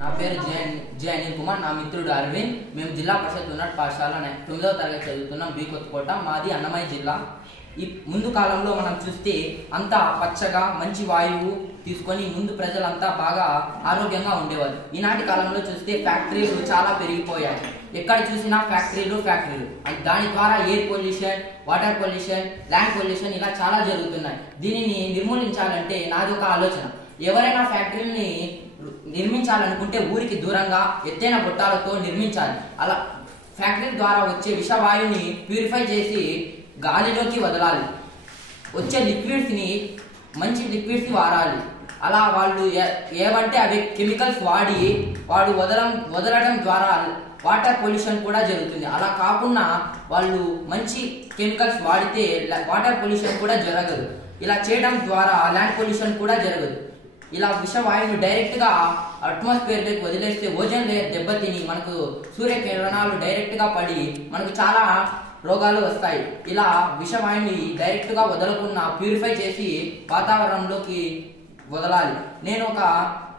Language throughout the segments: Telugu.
నా పేరు జే అనిల్ కుమార్. నా మిత్రుడు అరవింద్. మేము జిల్లా పరిషత్ ఉన్నత పాఠశాల 9వ తరగతి చదువుతున్నాం. బి కొత్తకోట. మాది అన్నమయ్య జిల్లా. ఈ ముందు కాలంలో మనం చూస్తే అంతా పచ్చగా మంచి వాయువు తీసుకొని ముందు ప్రజలంతా బాగా ఆరోగ్యంగా ఉండేవారు. ఈనాటి కాలంలో చూస్తే ఫ్యాక్టరీలు చాలా పెరిగిపోయాయి. ఎక్కడ చూసినా ఫ్యాక్టరీలు. దాని ద్వారా air pollution, water pollution, land pollution ఇలా చాలా జరుగుతున్నాయి. దీనిని నిర్మూలించాలంటే నాది ఒక ఆలోచన. ఎవరైనా ఫ్యాక్టరీని నిర్మించాలనుకుంటే ఊరికి దూరంగా ఎత్తైన గొట్టాలతో నిర్మించాలి. అలా ఫ్యాక్టరీ ద్వారా వచ్చే విషవాయువుని ప్యూరిఫై చేసి గాలిలోకి వదలాలి. వచ్చే లిక్విడ్స్ని మంచి లిక్విడ్స్ వాడాలి. అలా వాళ్ళు ఏవంటే అవి కెమికల్స్ వాడి వదలడం ద్వారా వాటర్ పొల్యూషన్ కూడా జరుగుతుంది. అలా కాకుండా వాళ్ళు మంచి కెమికల్స్ వాడితే వాటర్ పొల్యూషన్ కూడా జరగదు. ఇలా చేయడం ద్వారా ల్యాండ్ పొల్యూషన్ కూడా జరగదు. ఇలా విషవాయువును డైరెక్ట్ గా అట్మాస్ఫియర్ లోకి వదిలేస్తే ఓజోన్ లేయర్ దెబ్బతిని మనకు సూర్యకిరణాలు డైరెక్ట్ గా పడి మనకు చాలా రోగాలు వస్తాయి. ఇలా విషవాయువుని డైరెక్ట్ గా వదలకుండా ప్యూరిఫై చేసి వాతావరణంలోకి వదలాలి. నేను ఒక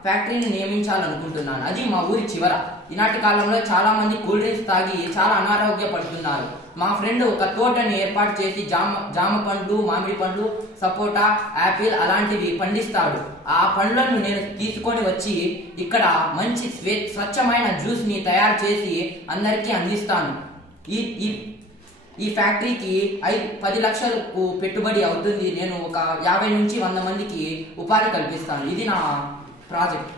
ఫ్యాక్టరీని నియమించాలనుకుంటున్నాను. అది మా ఊరి చివర. ఈనాటి కాలంలో చాలా మంది కూల్ డ్రింక్స్ తాగి చాలా అనారోగ్యపడుతున్నారు. మా ఫ్రెండ్ ఒక తోటని ఏర్పాటు చేసి జామ పండ్లు, మామిడి పండ్లు, సపోటా, యాపిల్ అలాంటివి పండిస్తాడు. ఆ పండ్లను నేను తీసుకొని వచ్చి ఇక్కడ మంచి స్వచ్ఛమైన జ్యూస్ ని తయారు చేసి అందరికీ అందిస్తాను. ఈ ఫ్యాక్టరీకి 10 లక్షలకు పెట్టుబడి అవుతుంది. నేను ఒక 50 నుంచి 100 మందికి ఉపాధి కల్పిస్తాను. ఇది నా ప్రాజెక్ట్.